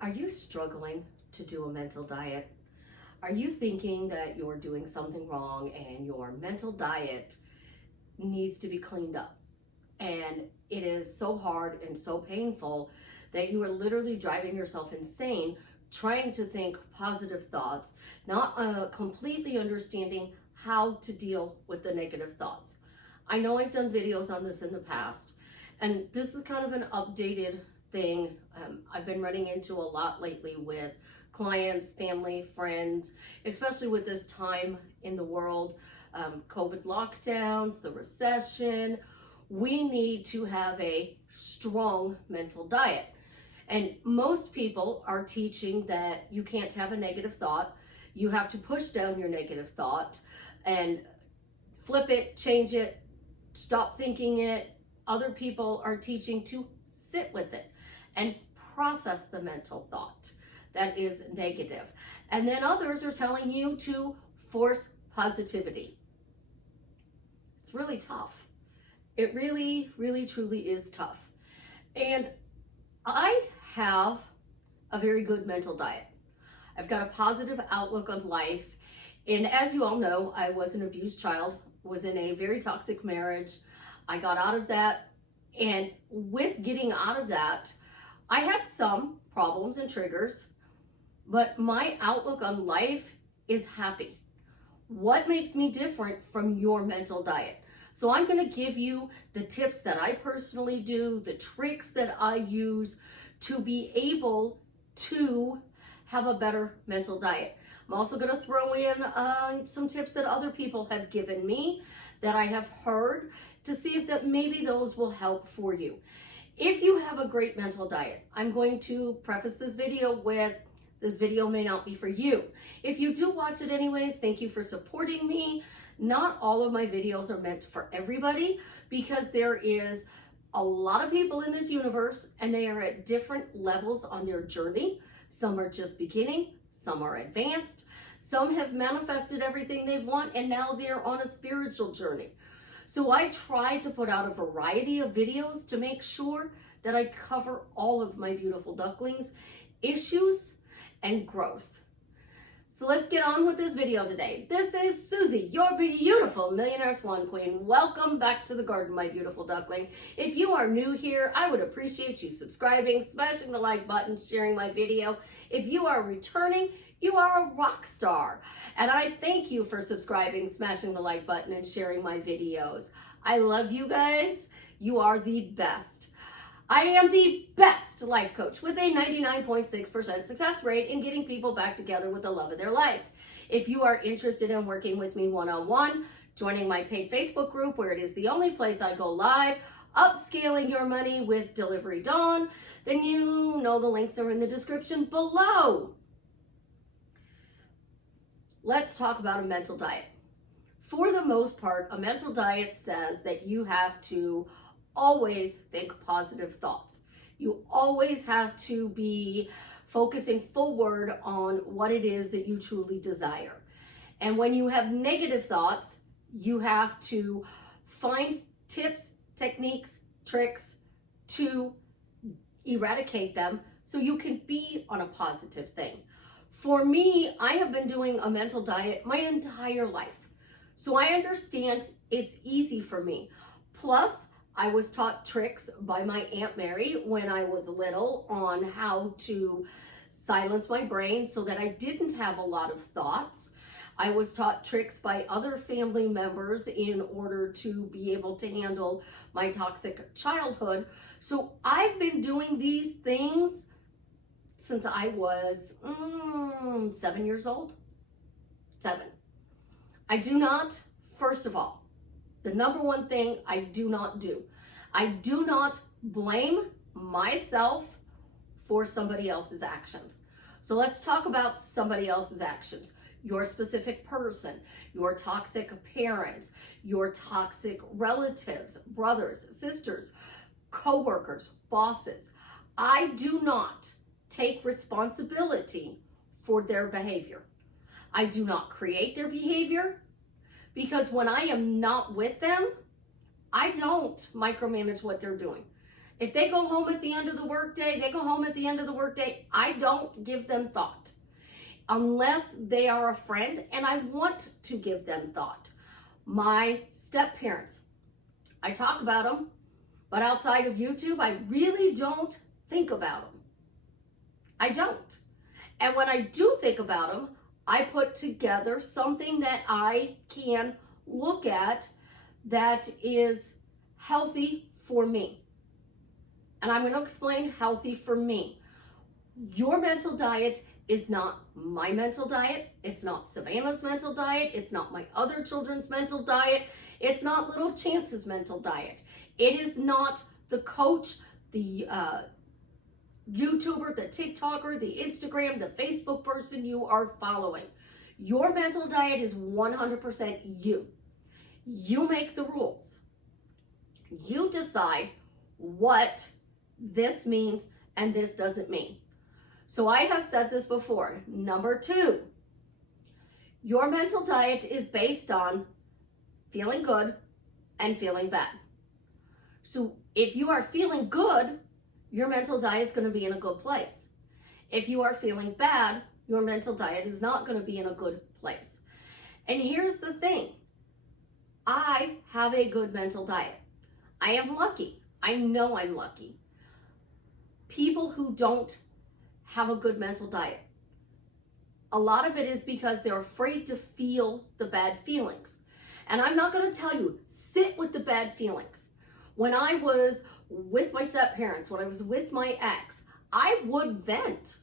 Are you struggling to do a mental diet? Are you thinking that you're doing something wrong and your mental diet needs to be cleaned up? And it is so hard and so painful that you are literally driving yourself insane trying to think positive thoughts, not completely understanding how to deal with the negative thoughts. I know I've done videos on this in the past, and this is kind of an updated thing. I've been running into a lot lately with clients, family, friends, especially with this time in the world, COVID lockdowns, the recession. We need to have a strong mental diet. And most people are teaching that you can't have a negative thought. You have to push down your negative thought and flip it, change it, stop thinking it. Other people are teaching to sit with it and process the mental thought that is negative. And then others are telling you to force positivity. It's really tough. It really, really, truly is tough. And I have a very good mental diet. I've got a positive outlook on life. And as you all know, I was an abused child, was in a very toxic marriage. I got out of that. And with getting out of that, I had some problems and triggers, but my outlook on life is happy. What makes me different from your mental diet? So I'm going to give you the tips that I personally do, the tricks that I use to be able to have a better mental diet. I'm also going to throw in some tips that other people have given me that I have heard to see if that maybe those will help for you. If you have a great mental diet, I'm going to preface this video with, this video may not be for you. If you do watch it anyways, thank you for supporting me. Not all of my videos are meant for everybody because there is a lot of people in this universe and they are at different levels on their journey. Some are just beginning, some are advanced, some have manifested everything they want and now they're on a spiritual journey. So I try to put out a variety of videos to make sure that I cover all of my beautiful ducklings' issues and growth. So let's get on with this video today. This is Susie, your beautiful Millionaire Swan Queen. Welcome back to the garden, my beautiful duckling. If you are new here, I would appreciate you subscribing, smashing the like button, sharing my video. If you are returning, you are a rock star. And I thank you for subscribing, smashing the like button, and sharing my videos. I love you guys. You are the best. I am the best life coach with a 99.6% success rate in getting people back together with the love of their life. If you are interested in working with me one-on-one, joining my paid Facebook group where it is the only place I go live, upscaling your money with Delivery Dawn, then you know the links are in the description below. Let's talk about a mental diet. For the most part, a mental diet says that you have to always think positive thoughts. You always have to be focusing forward on what it is that you truly desire. And when you have negative thoughts, you have to find tips, techniques, tricks to eradicate them so you can be on a positive thing. For me, I have been doing a mental diet my entire life. So I understand it's easy for me. Plus, I was taught tricks by my Aunt Mary when I was little on how to silence my brain so that I didn't have a lot of thoughts. I was taught tricks by other family members in order to be able to handle my toxic childhood. So I've been doing these things since I was 7 years old. 7. I do not, first of all, the number one thing I do not do, I do not blame myself for somebody else's actions. So let's talk about somebody else's actions. Your specific person, your toxic parents, your toxic relatives, brothers, sisters, co-workers, bosses. I do not take responsibility for their behavior. I do not create their behavior because when I am not with them, I don't micromanage what they're doing. If they go home at the end of the workday, they go home at the end of the workday. I don't give them thought unless they are a friend and I want to give them thought. My step parents, I talk about them, but outside of YouTube, I really don't think about them. I don't. And when I do think about them, I put together something that I can look at that is healthy for me. And I'm going to explain healthy for me. Your mental diet is not my mental diet. It's not Savannah's mental diet. It's not my other children's mental diet. It's not Little Chance's mental diet. It is not the coach, the YouTuber, the TikToker, the Instagram, the Facebook person you are following. Your mental diet is 100% you. You make the rules. You decide what this means and this doesn't mean. So I have said this before. Number 2, your mental diet is based on feeling good and feeling bad. So if you are feeling good, your mental diet is going to be in a good place. If you are feeling bad, your mental diet is not going to be in a good place. And here's the thing. I have a good mental diet. I am lucky. I know I'm lucky. People who don't have a good mental diet, a lot of it is because they're afraid to feel the bad feelings. And I'm not going to tell you, sit with the bad feelings. When I was with my step parents, when I was with my ex, I would vent.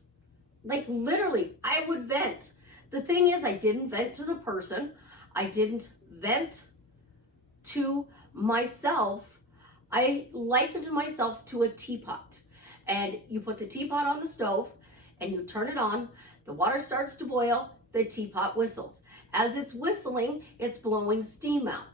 Like literally, I would vent. The thing is, I didn't vent to the person. I didn't vent to myself. I likened myself to a teapot. And you put the teapot on the stove and you turn it on. The water starts to boil. The teapot whistles. As it's whistling, it's blowing steam out.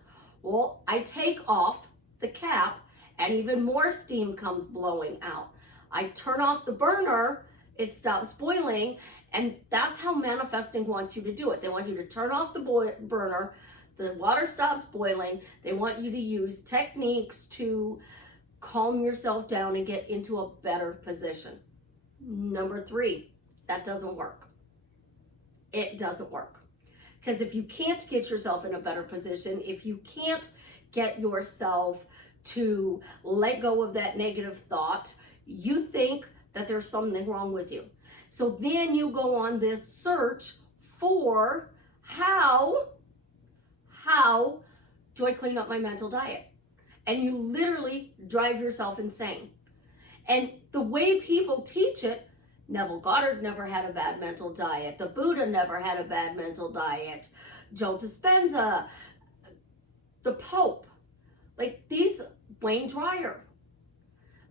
Well, I take off the cap and even more steam comes blowing out. I turn off the burner, it stops boiling, and that's how manifesting wants you to do it. They want you to turn off the burner, the water stops boiling. They want you to use techniques to calm yourself down and get into a better position. Number 3, that doesn't work. It doesn't work. Because if you can't get yourself in a better position, if you can't get yourself to let go of that negative thought, you think that there's something wrong with you. So then you go on this search for how do I clean up my mental diet? And you literally drive yourself insane. And the way people teach it, Neville Goddard never had a bad mental diet. The Buddha never had a bad mental diet. Joe Dispenza, the Pope, like these, Wayne Dyer.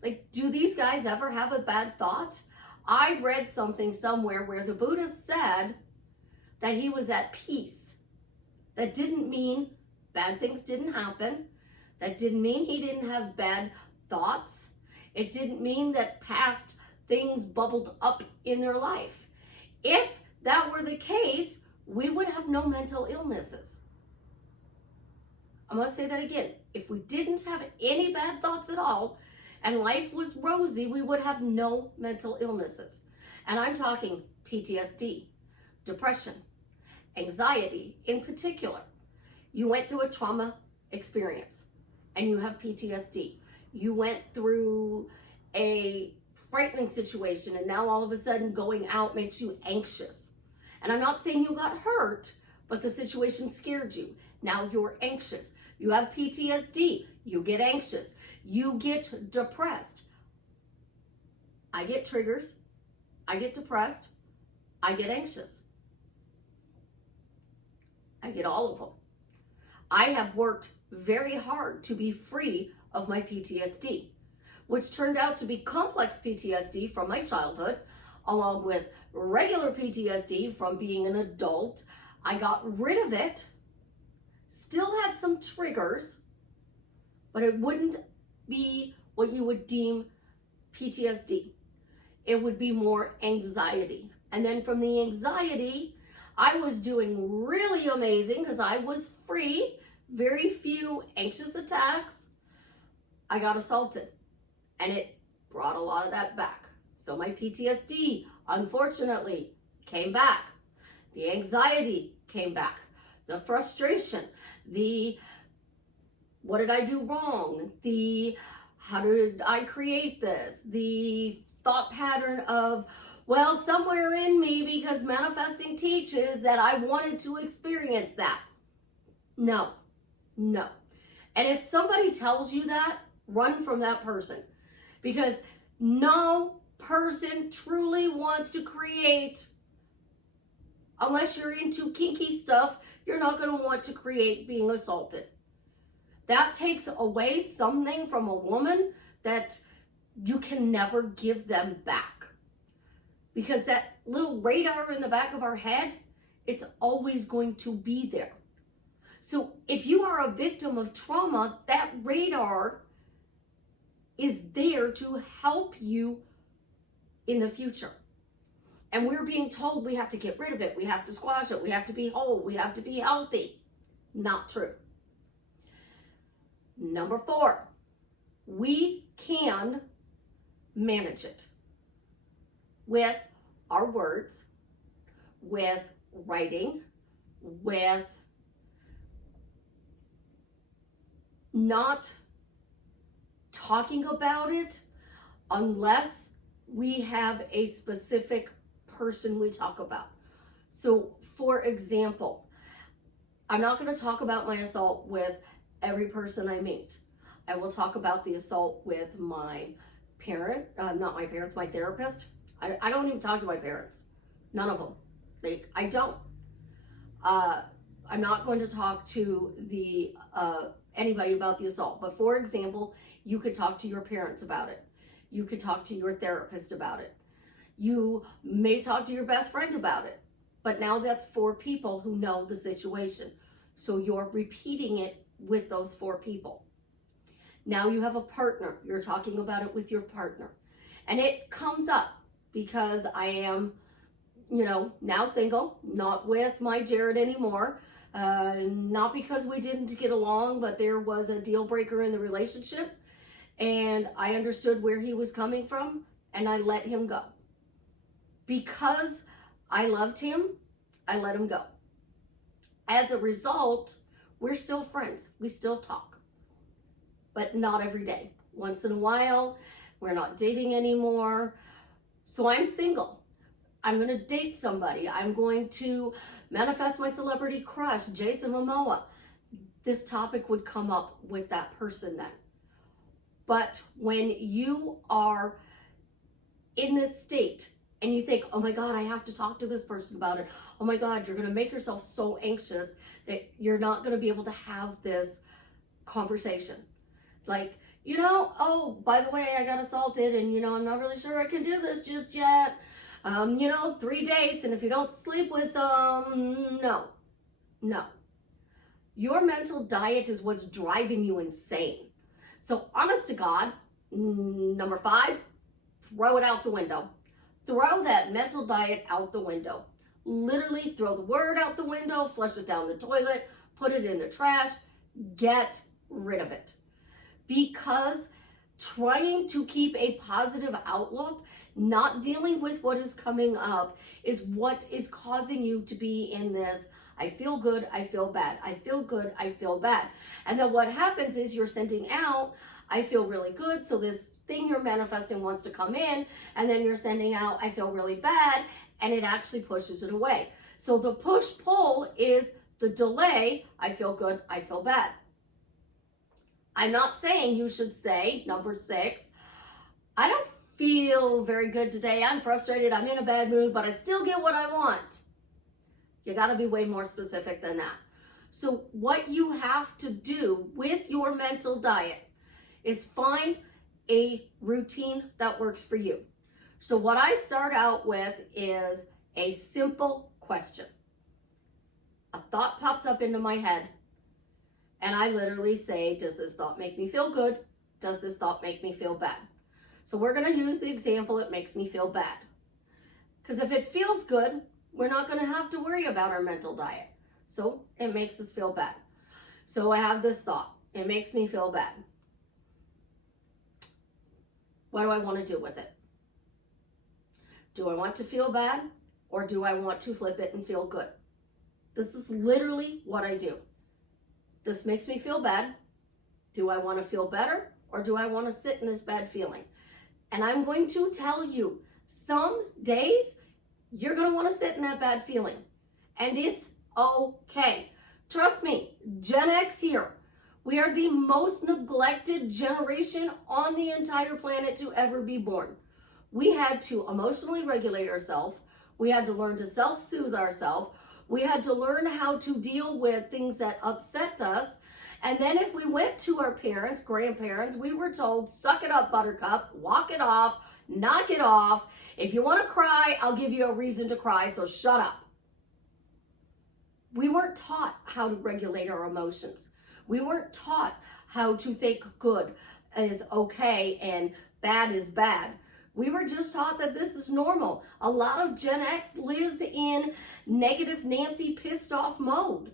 Like, do these guys ever have a bad thought? I read something somewhere where the Buddha said that he was at peace. That didn't mean bad things didn't happen. That didn't mean he didn't have bad thoughts. It didn't mean that past things bubbled up in their life. If that were the case, we would have no mental illnesses. I'm going to say that again. If we didn't have any bad thoughts at all and life was rosy, we would have no mental illnesses. And I'm talking PTSD, depression, anxiety in particular. You went through a trauma experience and you have PTSD. You went through a frightening situation and now all of a sudden going out makes you anxious. And I'm not saying you got hurt, but the situation scared you. Now you're anxious. You have PTSD. You get anxious. You get depressed. I get triggers. I get depressed. I get anxious. I get all of them. I have worked very hard to be free of my PTSD, which turned out to be complex PTSD from my childhood, along with regular PTSD from being an adult. I got rid of it, still had some triggers, but it wouldn't be what you would deem PTSD. It would be more anxiety. And then from the anxiety, I was doing really amazing because I was free, very few anxious attacks. I got assaulted. And it brought a lot of that back. So my PTSD, unfortunately, came back. The anxiety came back. The frustration, the what did I do wrong? The how did I create this? The thought pattern of, well, somewhere in me, because manifesting teaches that I wanted to experience that. No, no. And if somebody tells you that, run from that person, because no person truly wants to create, unless you're into kinky stuff, you're not going to want to create being assaulted. That takes away something from a woman that you can never give them back. Because that little radar in the back of our head, it's always going to be there. So if you are a victim of trauma, that radar is there to help you in the future. And we're being told we have to get rid of it, we have to squash it, we have to be whole, we have to be healthy. Not true. Number 4, we can manage it with our words, with writing, with not talking about it unless we have a specific person we talk about. So, for example, I'm not going to talk about my assault with every person I meet. I will talk about the assault with my parent, not my parents, my therapist. I don't even talk to my parents. None of them. I don't. I'm not going to talk to anybody about the assault. But for example, you could talk to your parents about it. You could talk to your therapist about it. You may talk to your best friend about it. But now that's 4 people who know the situation. So you're repeating it with those 4 people. Now you have a partner. You're talking about it with your partner. And it comes up because I am, now single, not with my Jared anymore. Not because we didn't get along, but there was a deal breaker in the relationship. And I understood where he was coming from, and I let him go. Because I loved him, I let him go. As a result, we're still friends. We still talk. But not every day. Once in a while, we're not dating anymore. So I'm single. I'm going to date somebody. I'm going to manifest my celebrity crush, Jason Momoa. This topic would come up with that person then. But when you are in this state and you think, oh my God, I have to talk to this person about it. Oh my God, you're going to make yourself so anxious that you're not going to be able to have this conversation. Like, oh, by the way, I got assaulted and, I'm not really sure I can do this just yet. 3 dates, and if you don't sleep with them, no. Your mental diet is what's driving you insane. So honest to God, number 5, throw it out the window. Throw that mental diet out the window. Literally throw the word out the window, flush it down the toilet, put it in the trash, get rid of it. Because trying to keep a positive outlook, not dealing with what is coming up, is what is causing you to be in this, I feel good, I feel bad. I feel good, I feel bad. And then what happens is you're sending out, I feel really good, so this thing you're manifesting wants to come in, and then you're sending out, I feel really bad, and it actually pushes it away. So the push-pull is the delay, I feel good, I feel bad. I'm not saying you should say, number 6, I don't feel very good today, I'm frustrated, I'm in a bad mood, but I still get what I want. You got to be way more specific than that. So what you have to do with your mental diet is find a routine that works for you. So what I start out with is a simple question. A thought pops up into my head, and I literally say, does this thought make me feel good? Does this thought make me feel bad? So we're going to use the example, it makes me feel bad. Because if it feels good, we're not going to have to worry about our mental diet. So it makes us feel bad. So I have this thought, it makes me feel bad. What do I want to do with it? Do I want to feel bad, or do I want to flip it and feel good? This is literally what I do. This makes me feel bad. Do I want to feel better, or do I want to sit in this bad feeling? And I'm going to tell you, some days you're going to want to sit in that bad feeling, and it's okay. Trust me, Gen X here, we are the most neglected generation on the entire planet to ever be born. We had to emotionally regulate ourselves. We had to learn to self-soothe ourselves. We had to learn how to deal with things that upset us. And then if we went to our parents, grandparents, we were told, suck it up, buttercup, walk it off, knock it off. If you want to cry, I'll give you a reason to cry, so shut up. We weren't taught how to regulate our emotions. We weren't taught how to think good is okay and bad is bad. We were just taught that this is normal. A lot of Gen X lives in negative Nancy pissed off mode.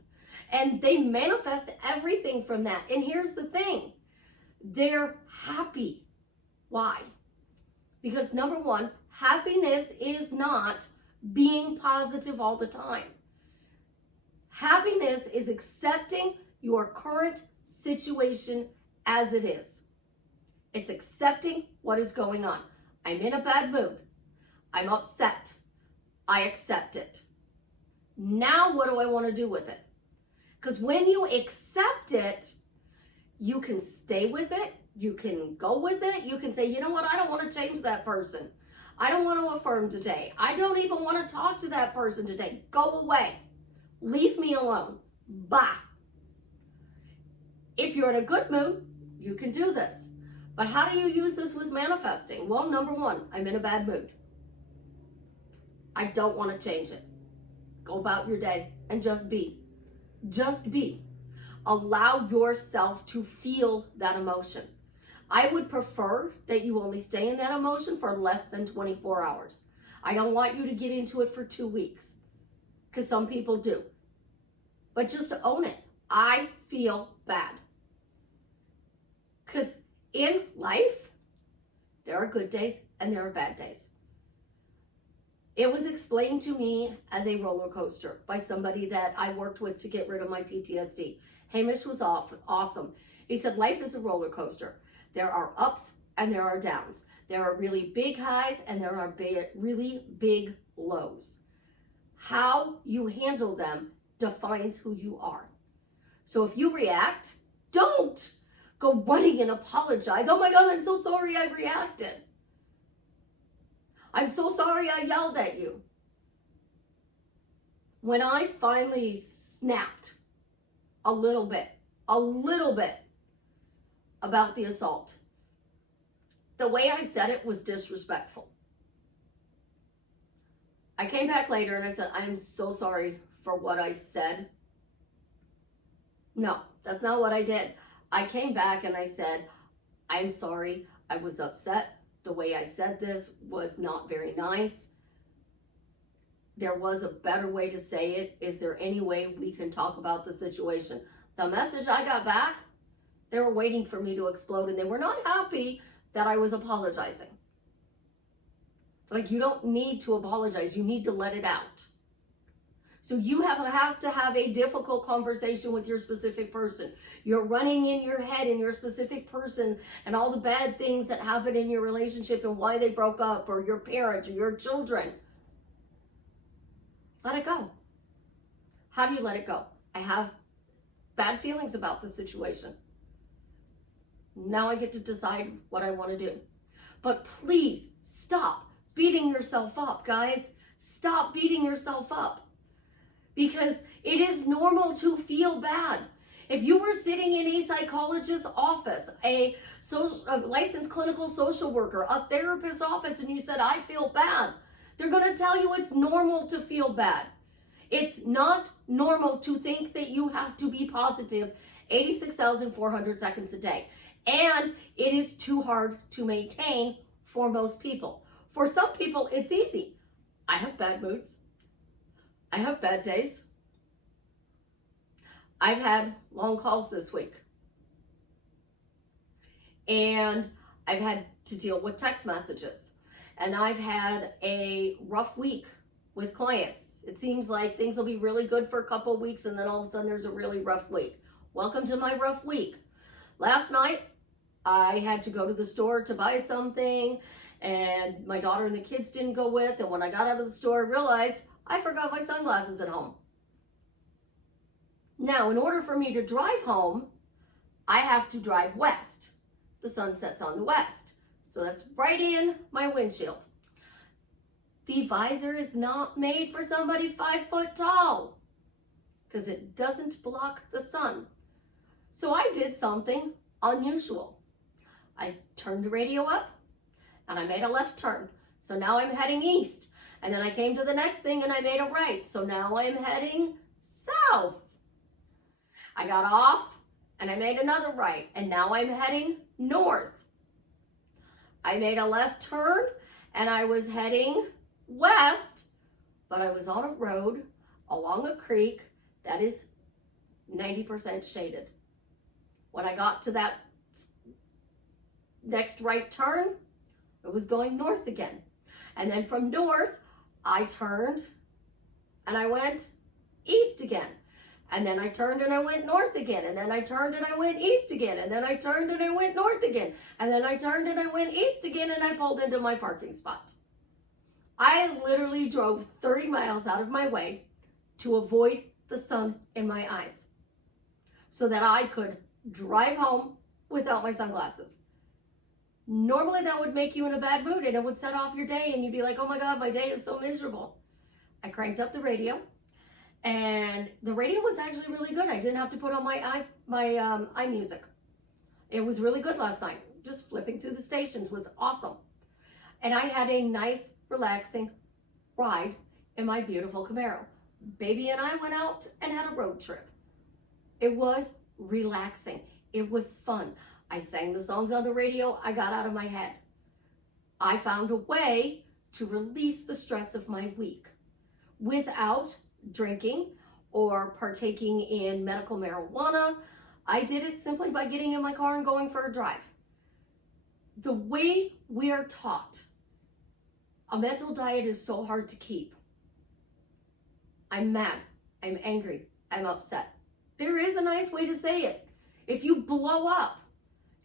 And they manifest everything from that. And here's the thing. They're happy. Why? Because number one, happiness is not being positive all the time. Happiness is accepting your current situation as it is. It's accepting what is going on. I'm in a bad mood. I'm upset. I accept it. Now what do I want to do with it? Because when you accept it, you can stay with it. You can go with it. You can say, you know what? I don't want to change that person. I don't want to affirm today. I don't even want to talk to that person today. Go away. Leave me alone. Bye. If you're in a good mood, you can do this. But how do you use this with manifesting? Well, number one, I'm in a bad mood. I don't want to change it. Go about your day and just be. Just be. Allow yourself to feel that emotion. I would prefer that you only stay in that emotion for less than 24 hours. I don't want you to get into it for 2 weeks, because some people do. But just to own it. I feel bad. Because in life, there are good days and there are bad days. It was explained to me as a roller coaster by somebody that I worked with to get rid of my PTSD. Hamish was awesome. He said, life is a roller coaster. There are ups and there are downs. There are really big highs and there are really big lows. How you handle them defines who you are. So if you react, don't go running and apologize. Oh my God, I'm so sorry I reacted. I'm so sorry I yelled at you. When I finally snapped a little bit about the assault, the way I said it was disrespectful. I came back later and I said, I'm so sorry for what I said. No, that's not what I did. I came back and I said, I'm sorry, I was upset. The way I said this was not very nice. There was a better way to say it. Is there any way we can talk about the situation? The message I got back, they were waiting for me to explode and they were not happy that I was apologizing. Like, you don't need to apologize. You need to let it out. So you have to have a difficult conversation with your specific person. You're running in your head in your specific person and all the bad things that happen in your relationship and why they broke up, or your parents or your children. Let it go. How do you let it go? I have bad feelings about the situation. Now I get to decide what I want to do. But please stop beating yourself up, guys. Stop beating yourself up. Because it is normal to feel bad. If you were sitting in a psychologist's office, a licensed clinical social worker, a therapist's office, and you said, I feel bad, they're going to tell you it's normal to feel bad. It's not normal to think that you have to be positive 86,400 seconds a day. And it is too hard to maintain for most people. For some people, it's easy. I have bad moods. I have bad days. I've had long calls this week. And I've had to deal with text messages, and I've had a rough week with clients. It seems like things will be really good for a couple of weeks, and then all of a sudden there's a really rough week. Welcome to my rough week. Last night, I had to go to the store to buy something, and my daughter and the kids didn't go with, and when I got out of the store, I realized I forgot my sunglasses at home. Now, in order for me to drive home, I have to drive west. The sun sets on the west, so that's right in my windshield. The visor is not made for somebody 5 foot tall because it doesn't block the sun. So I did something unusual. I turned the radio up and I made a left turn. So now I'm heading east. And then I came to the next thing and I made a right. So now I'm heading south. I got off and I made another right. And now I'm heading north. I made a left turn and I was heading west, but I was on a road along a creek that is 90% shaded. When I got to that next right turn, it was going north again. And then from north, I turned and I went east again. And then I turned and I went north again. And then I turned and I went east again. And then I turned and I went north again. And then I turned and I went east again, and I pulled into my parking spot. I literally drove 30 miles out of my way to avoid the sun in my eyes so that I could drive home without my sunglasses. Normally that would make you in a bad mood and it would set off your day and you'd be like, oh my God, my day is so miserable. I cranked up the radio, and the radio was actually really good. I didn't have to put on my iMusic. It was really good last night. Just flipping through the stations was awesome. And I had a nice, relaxing ride in my beautiful Camaro. Baby and I went out and had a road trip. It was relaxing. It was fun. I sang the songs on the radio. I got out of my head. I found a way to release the stress of my week without drinking or partaking in medical marijuana. I did it simply by getting in my car and going for a drive. The way we are taught, a mental diet is so hard to keep. I'm mad, I'm angry, I'm upset. There is a nice way to say it. If you blow up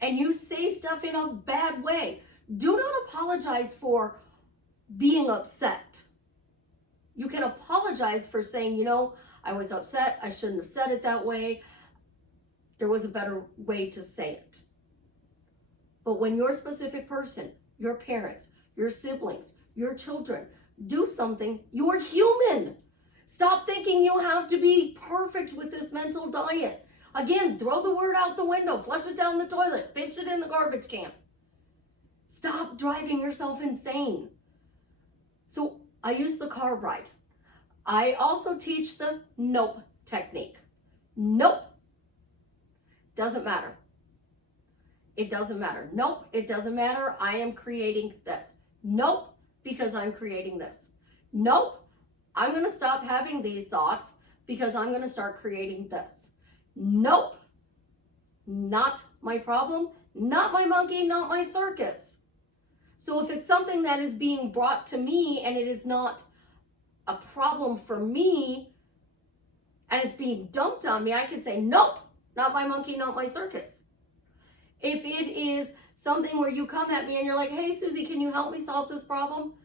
and you say stuff in a bad way, do not apologize for being upset. You can apologize for saying, you know, I was upset, I shouldn't have said it that way. There was a better way to say it. But when your specific person, your parents, your siblings, your children do something, you're human. Stop thinking you have to be perfect with this mental diet. Again, throw the word out the window, flush it down the toilet, pitch it in the garbage can. Stop driving yourself insane. So I use the car ride. I also teach the nope technique. Nope. Doesn't matter. It doesn't matter. Nope, it doesn't matter. I am creating this. Nope, because I'm creating this. Nope, I'm going to stop having these thoughts because I'm going to start creating this. Nope, not my problem, not my monkey, not my circus. So if it's something that is being brought to me and it is not a problem for me and it's being dumped on me, I can say, nope, not my monkey, not my circus. If it is something where you come at me and you're like, hey, Susie, can you help me solve this problem?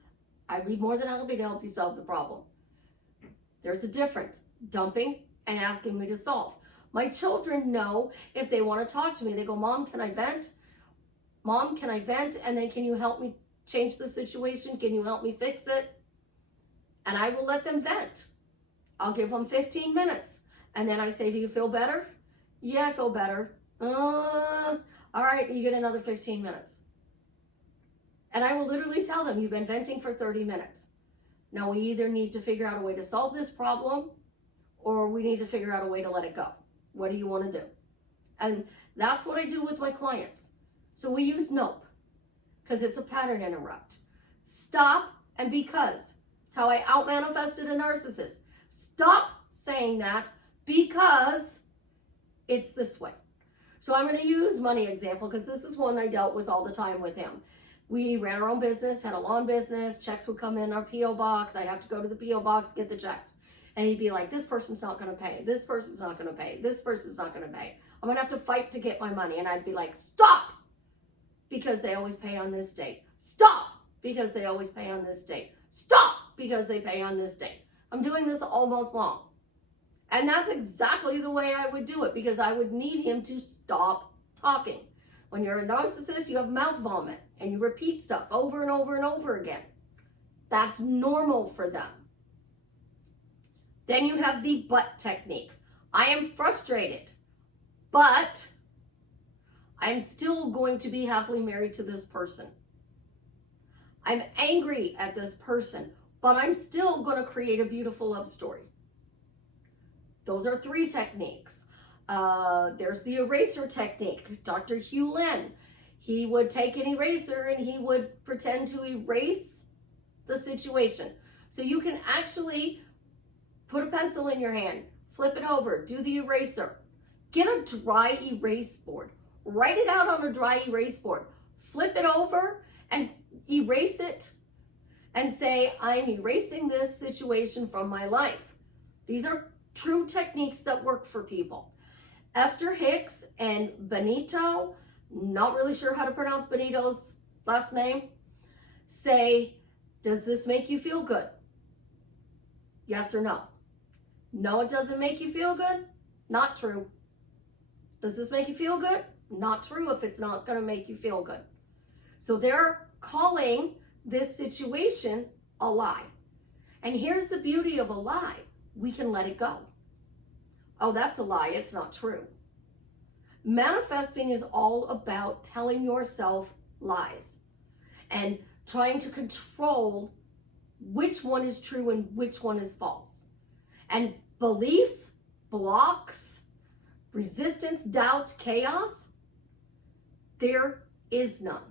I'd be more than happy to help you solve the problem. There's a difference, dumping and asking me to solve. My children know if they want to talk to me, they go, Mom, can I vent? Mom, can I vent? And then can you help me change the situation? Can you help me fix it? And I will let them vent. I'll give them 15 minutes. And then I say, do you feel better? Yeah, I feel better. All right, you get another 15 minutes. And I will literally tell them, you've been venting for 30 minutes. Now we either need to figure out a way to solve this problem or we need to figure out a way to let it go. What do you want to do? And that's what I do with my clients. So we use nope because it's a pattern interrupt. Stop and because. It's how I out-manifested a narcissist. Stop saying that because it's this way. So I'm going to use money example because this is one I dealt with all the time with him. We ran our own business, had a lawn business, checks would come in our P.O. box. I'd have to go to the P.O. box, get the checks. And he'd be like, this person's not going to pay. This person's not going to pay. This person's not going to pay. I'm going to have to fight to get my money. And I'd be like, stop, because they always pay on this date. Stop, because they always pay on this date. Stop, because they pay on this date. I'm doing this all month long. And that's exactly the way I would do it, because I would need him to stop talking. When you're a narcissist, you have mouth vomit and you repeat stuff over and over and over again. That's normal for them. Then you have the but technique. I am frustrated, but I'm still going to be happily married to this person. I'm angry at this person, but I'm still going to create a beautiful love story. Those are 3 techniques. There's the eraser technique. Dr. Hugh Lin, he would take an eraser and he would pretend to erase the situation. So you can actually put a pencil in your hand, flip it over, do the eraser. Get a dry erase board. Write it out on a dry erase board. Flip it over and erase it and say, I'm erasing this situation from my life. These are true techniques that work for people. Esther Hicks and Benito, not really sure how to pronounce Benito's last name, say, does this make you feel good? Yes or no? No, it doesn't make you feel good? Not true. Does this make you feel good? Not true if it's not going to make you feel good. So they're calling this situation a lie. And here's the beauty of a lie. We can let it go. Oh, that's a lie. It's not true. Manifesting is all about telling yourself lies and trying to control which one is true and which one is false. And beliefs, blocks, resistance, doubt, chaos, there is none.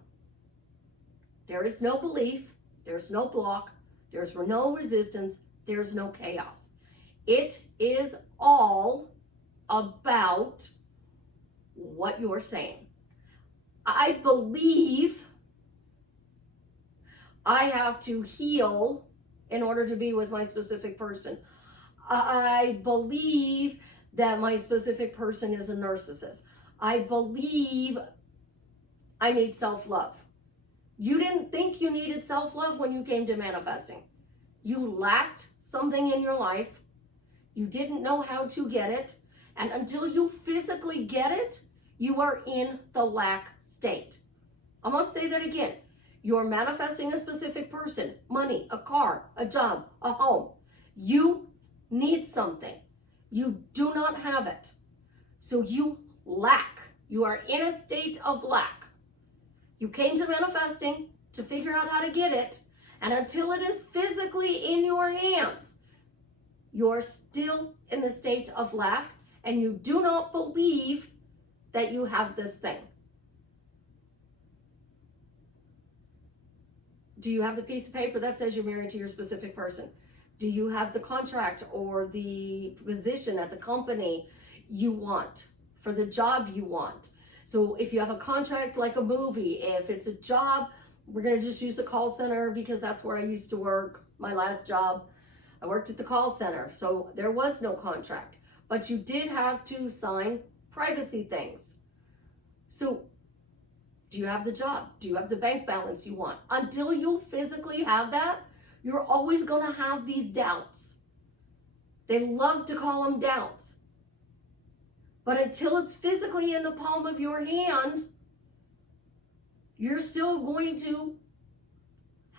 There is no belief, there's no block, there's no resistance, there's no chaos. It is all about what you're saying. I believe I have to heal in order to be with my specific person. I believe that my specific person is a narcissist. I believe I need self-love. You didn't think you needed self-love when you came to manifesting. You lacked something in your life. You didn't know how to get it. And until you physically get it, you are in the lack state. I'm going to say that again. You're manifesting a specific person, money, a car, a job, a home. You need something. You do not have it. So you lack. You are in a state of lack. You came to manifesting to figure out how to get it. And until it is physically in your hands, you're still in the state of lack and you do not believe that you have this thing. Do you have the piece of paper that says you're married to your specific person? Do you have the contract or the position at the company you want for the job you want? So if you have a contract like a movie, if it's a job, we're going to just use the call center because that's where I used to work. My last job, I worked at the call center. So there was no contract, but you did have to sign privacy things. So do you have the job? Do you have the bank balance you want? Until you physically have that, you're always going to have these doubts. They love to call them doubts. But until it's physically in the palm of your hand, you're still going to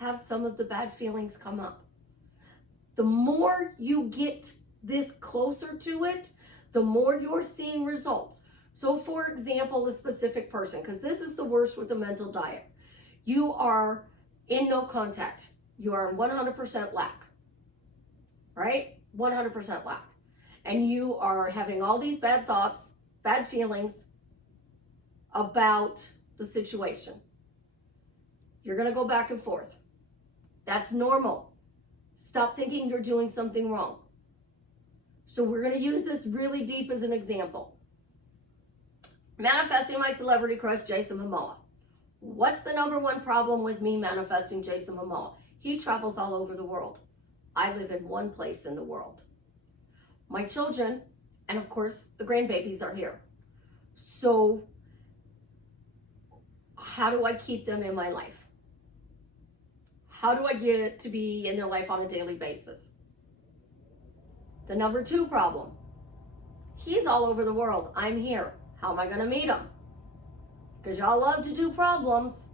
have some of the bad feelings come up. The more you get this closer to it, the more you're seeing results. So for example, a specific person, because this is the worst with the mental diet. You are in no contact. You are in 100% lack, right? 100% lack. And you are having all these bad thoughts, bad feelings about the situation. You're going to go back and forth. That's normal. Stop thinking you're doing something wrong. So we're going to use this really deep as an example. Manifesting my celebrity crush, Jason Momoa. What's the number one problem with me manifesting Jason Momoa? He travels all over the world. I live in one place in the world. My children, and of course the grandbabies, are here. So how do I keep them in my life? How do I get to be in their life on a daily basis? The number two problem, he's all over the world. I'm here. How am I going to meet him? Because y'all love to do problems.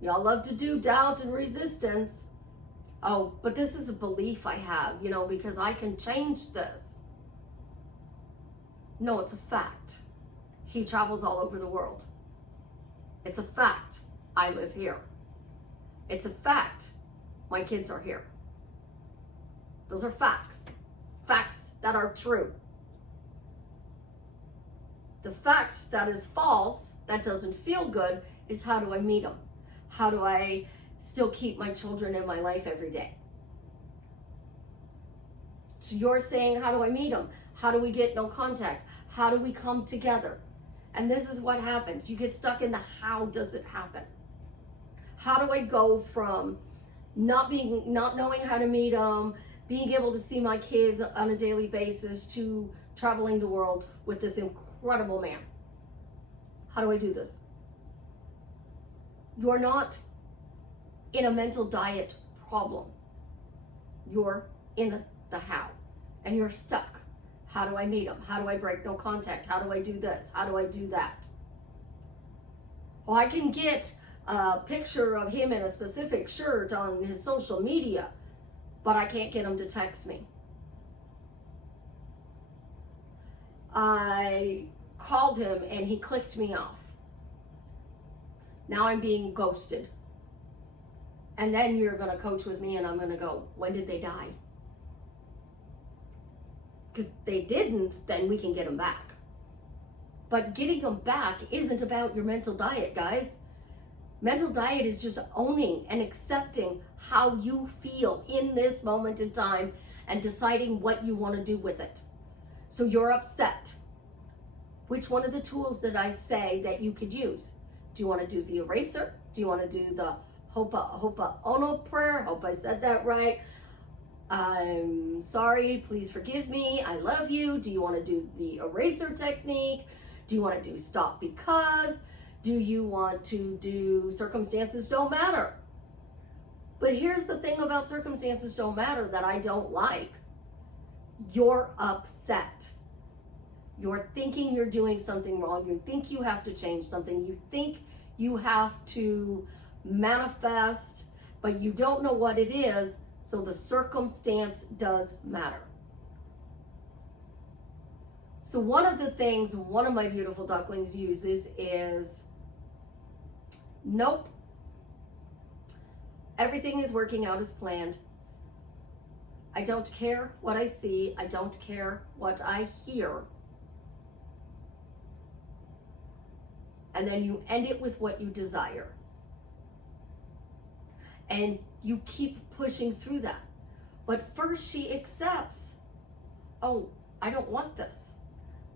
Y'all love to do doubt and resistance. Oh, but this is a belief I have, because I can change this. No, it's a fact. He travels all over the world. It's a fact. I live here. It's a fact. My kids are here. Those are facts. Facts that are true. The fact that is false, that doesn't feel good, is how do I meet them? How do I still keep my children in my life every day? So you're saying, how do I meet them? How do we get no contact? How do we come together? And this is what happens. You get stuck in the how does it happen? How do I go from not knowing how to meet them, being able to see my kids on a daily basis, to traveling the world with this incredible man? How do I do this? You're not in a mental diet problem. You're in the how, and you're stuck. How do I meet him? How do I break no contact? How do I do this? How do I do that? Well, I can get a picture of him in a specific shirt on his social media, but I can't get him to text me. I called him and he clicked me off. Now I'm being ghosted. And then you're going to coach with me and I'm going to go, when did they die? Because they didn't, then we can get them back. But getting them back isn't about your mental diet, guys. Mental diet is just owning and accepting how you feel in this moment in time and deciding what you want to do with it. So you're upset. Which one of the tools did I say that you could use? Do you want to do the eraser? Do you want to do the Hopa Ono prayer? Hope I said that right. I'm sorry, please forgive me, I love you. Do you want to do the eraser technique? Do you want to do stop because? Do you want to do circumstances don't matter? But here's the thing about circumstances don't matter that I don't like. You're upset. You're thinking you're doing something wrong. You think you have to change something. You think you have to manifest, but you don't know what it is. So the circumstance does matter. So one of the things one of my beautiful ducklings uses is, nope, everything is working out as planned. I don't care what I see. I don't care what I hear. And then you end it with what you desire. And you keep pushing through that. But first she accepts, oh, I don't want this.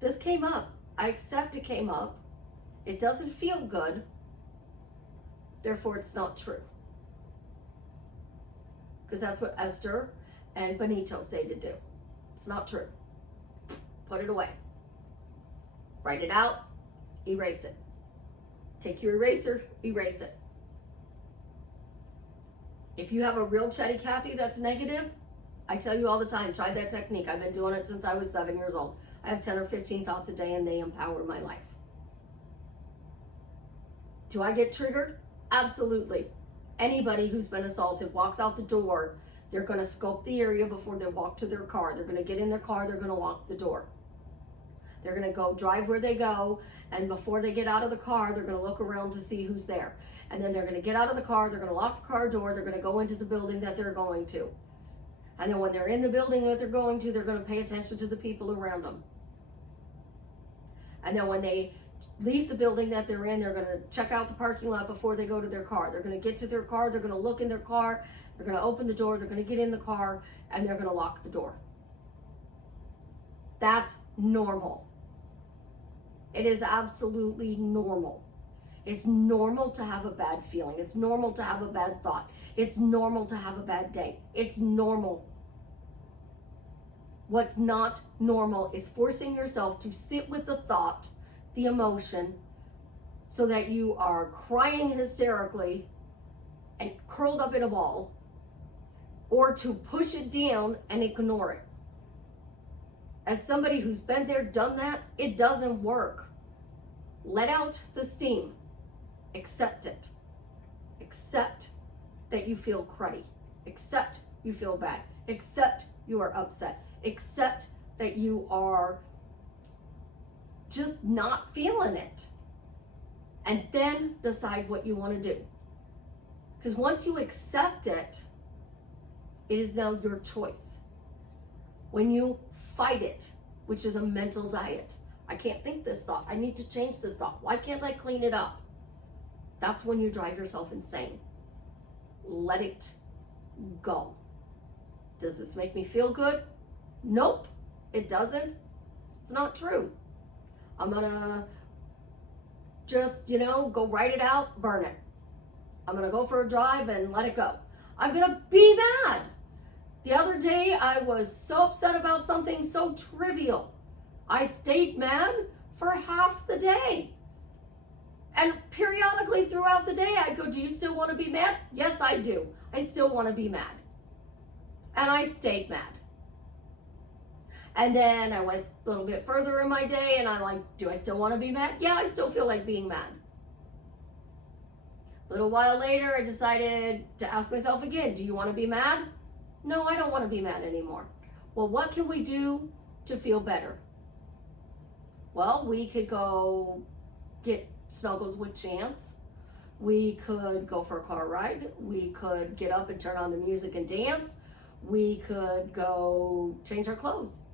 This came up. I accept it came up. It doesn't feel good. Therefore, it's not true. Because that's what Esther and Benito say to do. It's not true. Put it away. Write it out. Erase it. Take your eraser. Erase it. If you have a real chatty Cathy that's negative, I tell you all the time, try that technique. I've been doing it since I was 7 years old. I have 10 or 15 thoughts a day and they empower my life. Do I get triggered? Absolutely. Anybody who's been assaulted walks out the door, they're going to scope the area before they walk to their car. They're going to get in their car, they're going to lock the door. They're going to go drive where they go, and before they get out of the car, they're going to look around to see who's there. And then they're going to get out of the car, they're going to lock the car door, they're going to go into the building that they're going to. And then when they're in the building that they're going to, they're going to pay attention to the people around them. And then when they leave the building that they're in, they're going to check out the parking lot before they go to their car. They're going to get to their car, they're going to look in their car, they're going to open the door, they're going to get in the car, and they're going to lock the door. That's normal. It is absolutely normal. It's normal to have a bad feeling. It's normal to have a bad thought. It's normal to have a bad day. It's normal. What's not normal is forcing yourself to sit with the thought, the emotion, so that you are crying hysterically and curled up in a ball, or to push it down and ignore it. As somebody who's been there, done that, it doesn't work. Let out the steam. Accept it. Accept that you feel cruddy. Accept you feel bad. Accept you are upset. Accept that you are just not feeling it. And then decide what you want to do. Because once you accept it, it is now your choice. When you fight it, which is a mental diet, I can't think this thought. I need to change this thought. Why can't I clean it up? That's when you drive yourself insane. Let it go. Does this make me feel good? Nope, it doesn't. It's not true. I'm gonna just, go write it out, burn it. I'm gonna go for a drive and let it go. I'm gonna be mad. The other day, I was so upset about something so trivial. I stayed mad for half the day. And periodically throughout the day, I'd go, do you still want to be mad? Yes, I do. I still want to be mad. And I stayed mad. And then I went a little bit further in my day, and I'm like, do I still want to be mad? Yeah, I still feel like being mad. A little while later, I decided to ask myself again, do you want to be mad? No, I don't want to be mad anymore. Well, what can we do to feel better? Well, we could go get snuggles with Chance. We could go for a car ride. We could get up and turn on the music and dance. We could go change our clothes.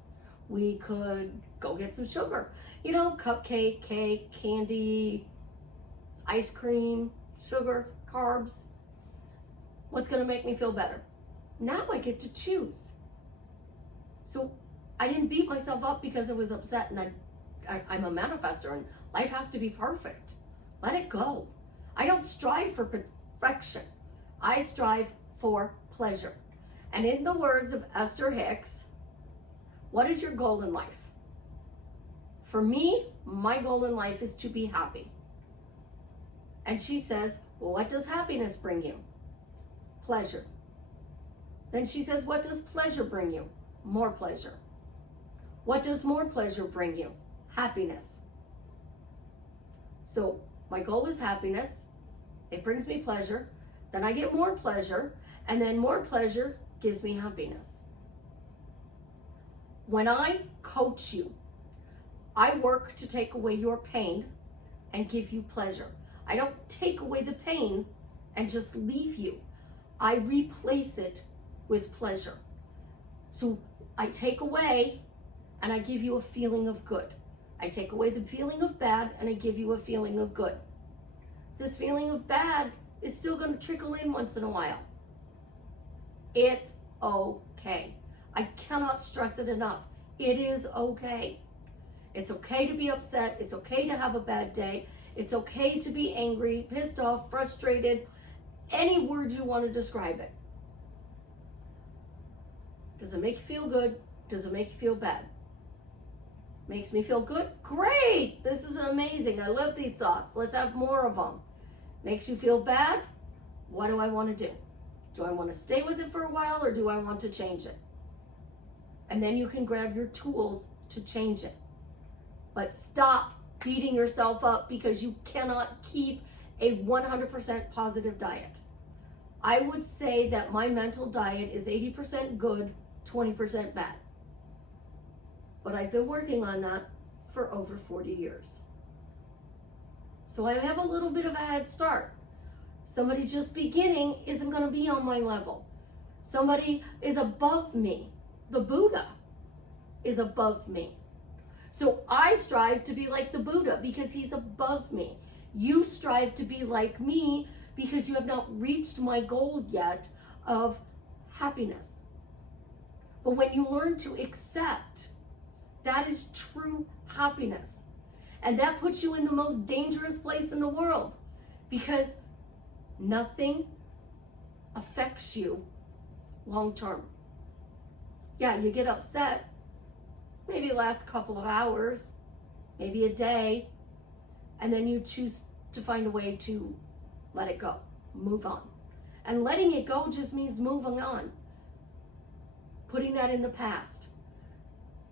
We could go get some sugar. Cupcake, cake, candy, ice cream, sugar, carbs. What's going to make me feel better? Now I get to choose. So I didn't beat myself up because I was upset, and I'm a manifester, and life has to be perfect. Let it go. I don't strive for perfection. I strive for pleasure. And in the words of Esther Hicks, what is your goal in life? For me, my goal in life is to be happy. And she says, well, what does happiness bring you? Pleasure. Then she says, what does pleasure bring you? More pleasure. What does more pleasure bring you? Happiness. So my goal is happiness. It brings me pleasure. Then I get more pleasure. And then more pleasure gives me happiness. When I coach you, I work to take away your pain and give you pleasure. I don't take away the pain and just leave you. I replace it with pleasure. So I take away and I give you a feeling of good. I take away the feeling of bad and I give you a feeling of good. This feeling of bad is still going to trickle in once in a while. It's okay. I cannot stress it enough. It is okay. It's okay to be upset. It's okay to have a bad day. It's okay to be angry, pissed off, frustrated, any word you want to describe it. Does it make you feel good? Does it make you feel bad? Makes me feel good? Great! This is amazing. I love these thoughts. Let's have more of them. Makes you feel bad? What do I want to do? Do I want to stay with it for a while, or do I want to change it? And then you can grab your tools to change it. But stop beating yourself up because you cannot keep a 100% positive diet. I would say that my mental diet is 80% good, 20% bad. But I've been working on that for over 40 years. So I have a little bit of a head start. Somebody just beginning isn't going to be on my level. Somebody is above me. The Buddha is above me. So I strive to be like the Buddha because he's above me. You strive to be like me because you have not reached my goal yet of happiness. But when you learn to accept, that is true happiness. And that puts you in the most dangerous place in the world, because nothing affects you long term. Yeah, you get upset, maybe last a couple of hours, maybe a day, and then you choose to find a way to let it go, move on. And letting it go just means moving on, putting that in the past.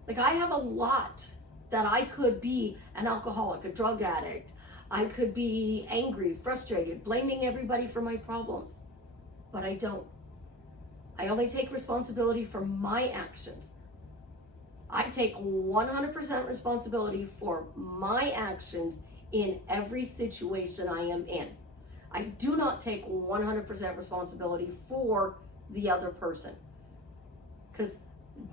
Like, I have a lot that I could be an alcoholic, a drug addict. I could be angry, frustrated, blaming everybody for my problems, but I don't. I only take responsibility for my actions. I take 100% responsibility for my actions in every situation I am in. I do not take 100% responsibility for the other person, because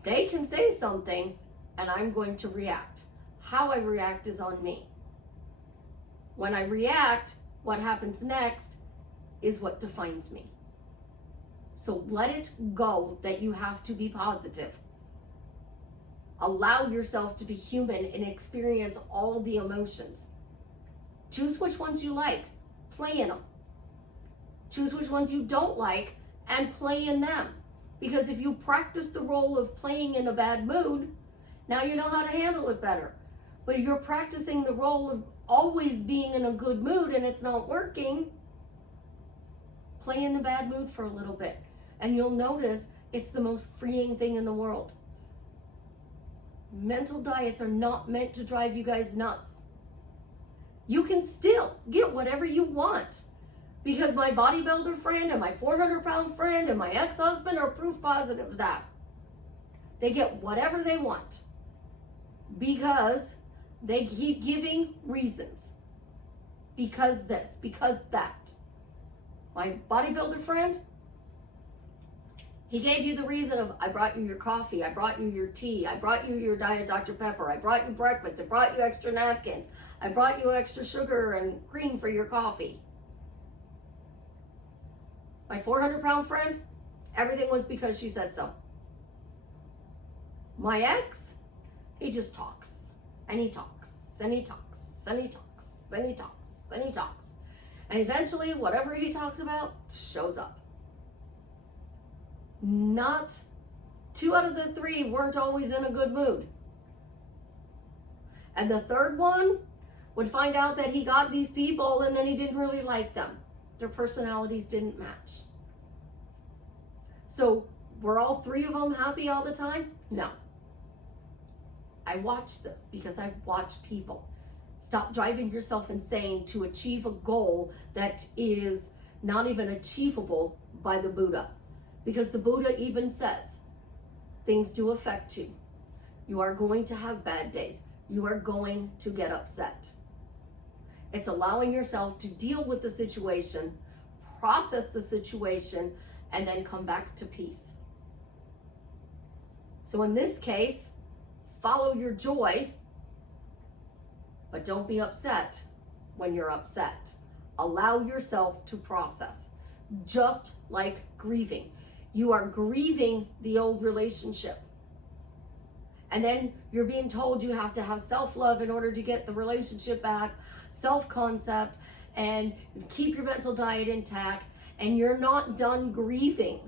they can say something and I'm going to react. How I react is on me. When I react, what happens next is what defines me. So let it go that you have to be positive. Allow yourself to be human and experience all the emotions. Choose which ones you like, play in them. Choose which ones you don't like and play in them. Because if you practice the role of playing in a bad mood, now you know how to handle it better. But if you're practicing the role of always being in a good mood and it's not working, play in the bad mood for a little bit. And you'll notice it's the most freeing thing in the world. Mental diets are not meant to drive you guys nuts. You can still get whatever you want, because my bodybuilder friend and my 400-pound friend and my ex-husband are proof positive of that. They get whatever they want because they keep giving reasons. Because this, because that. My bodybuilder friend, he gave you the reason of, I brought you your coffee, I brought you your tea, I brought you your Diet Dr. Pepper, I brought you breakfast, I brought you extra napkins, I brought you extra sugar and cream for your coffee. My 400-pound friend, everything was because she said so. My ex, he just talks, and he talks, and he talks, and he talks, and he talks, and he talks. And eventually, whatever he talks about shows up. Not 2 out of the 3 weren't always in a good mood. And the third one would find out that he got these people and then he didn't really like them. Their personalities didn't match. So were all 3 of them happy all the time? No. I watched this because I watch people. Stop driving yourself insane to achieve a goal that is not even achievable by the Buddha. Because the Buddha even says, things do affect you. You are going to have bad days. You are going to get upset. It's allowing yourself to deal with the situation, process the situation, and then come back to peace. So in this case, follow your joy, but don't be upset when you're upset. Allow yourself to process, just like grieving. You are grieving the old relationship. And then you're being told you have to have self-love in order to get the relationship back, self-concept, and keep your mental diet intact, and you're not done grieving.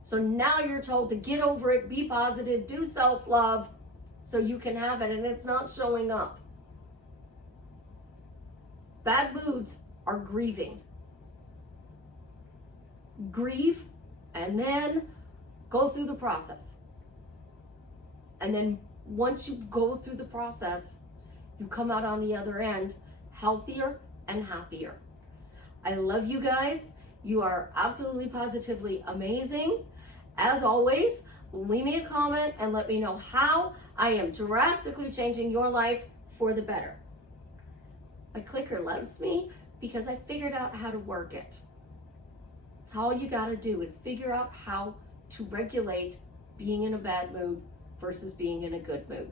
So now you're told to get over it, be positive, do self-love, so you can have it, and it's not showing up. Bad moods are grieving. Grieve, and then go through the process. And then once you go through the process, you come out on the other end healthier and happier. I love you guys. You are absolutely positively amazing. As always, leave me a comment and let me know how I am drastically changing your life for the better. My clicker loves me because I figured out how to work it. That's all you got to do is figure out how to regulate being in a bad mood versus being in a good mood.